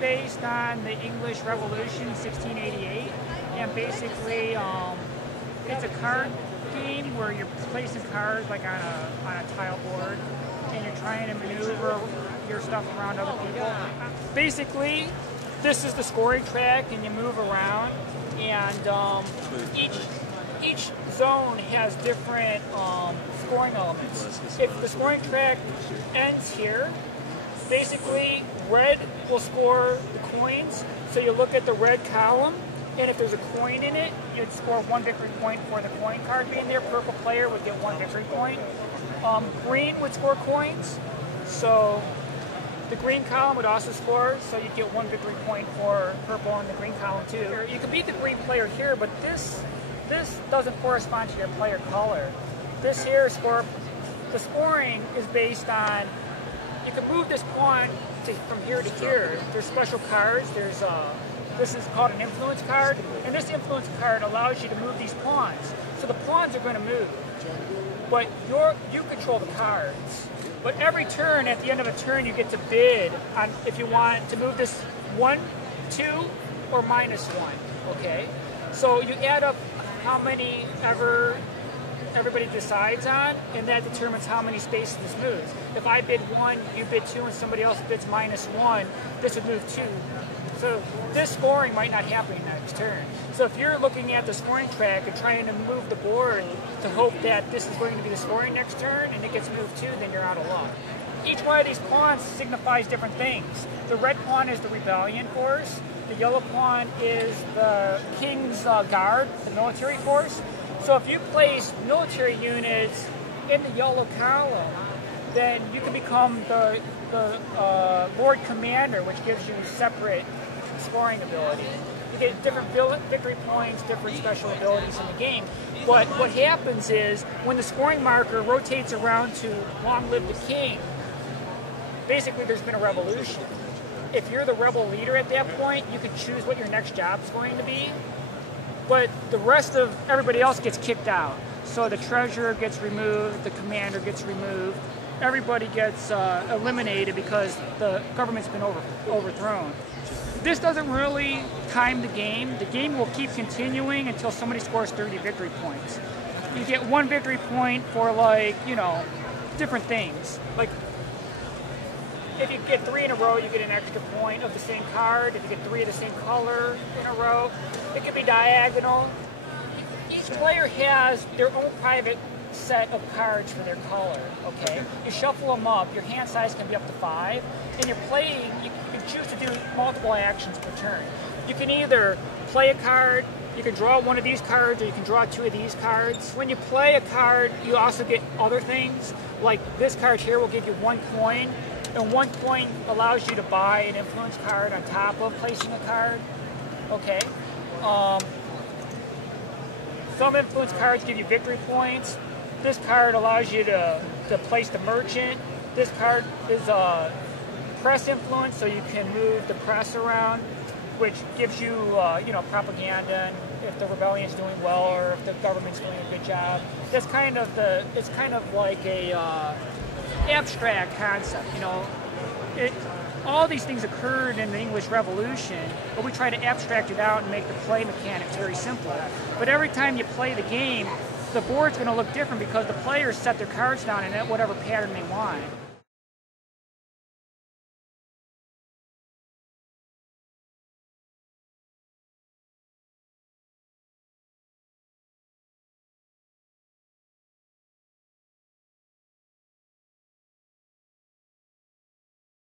based on the English Revolution, 1688, and basically it's a card game where you're placing cards like on a tile board, and you're trying to maneuver your stuff around other people. Basically, this is the scoring track, and you move around, and each zone has different scoring elements. If the scoring track ends here, basically red will score the coins, so you look at the red column, and if there's a coin in it, you'd score 1 victory point for the coin card being there. Purple player would get 1 victory point. Green would score coins, so the green column would also score, so you'd get 1 victory point for purple on the green column too. You can beat the green player here, but this doesn't correspond to your player color. This here the scoring is based on, you can move this pawn from here to here. There's special cards. This is called an influence card, and this influence card allows you to move these pawns. So the pawns are going to move, but you control the cards. But every turn, at the end of a turn, you get to bid on if you want to move this 1, 2, or -1. Okay, so you add up how many everybody decides on, and that determines how many spaces this moves. If I bid 1, you bid 2, and somebody else bids -1, this would move 2. So this scoring might not happen next turn. So if you're looking at the scoring track and trying to move the board to hope that this is going to be the scoring next turn and it gets moved 2, then you're out of luck. Each one of these pawns signifies different things. The red pawn is the rebellion force. The yellow pawn is the king's guard, the military force. So if you place military units in the yellow column, then you can become the Lord Commander, which gives you separate scoring ability. You get different victory points, different special abilities in the game. But what happens is, when the scoring marker rotates around to long live the king, basically there's been a revolution. If you're the rebel leader at that point, you can choose what your next job is going to be. But the rest of everybody else gets kicked out. So the treasurer gets removed, the commander gets removed, everybody gets eliminated because the government's been overthrown. This doesn't really time the game. The game will keep continuing until somebody scores 30 victory points. You get 1 victory point for, like, different things. Like, if you get 3 in a row, you get an extra point of the same card. If you get 3 of the same color in a row, it can be diagonal. Each player has their own private set of cards for their color, okay? You shuffle them up, your hand size can be up to 5, and you're playing, you can choose to do multiple actions per turn. You can either play a card, you can draw 1 of these cards, or you can draw 2 of these cards. When you play a card, you also get other things, like this card here will give you 1 coin, and 1 coin allows you to buy an influence card on top of placing a card, okay? Some influence cards give you victory points. This card allows you to place the merchant. This card is a press influence, so you can move the press around, which gives you, propaganda, and if the rebellion's doing well or if the government's doing a good job. It's kind of like a abstract concept, all these things occurred in the English Revolution, but we try to abstract it out and make the play mechanics very simple. But every time you play the game, the board's going to look different because the players set their cards down in whatever pattern they want.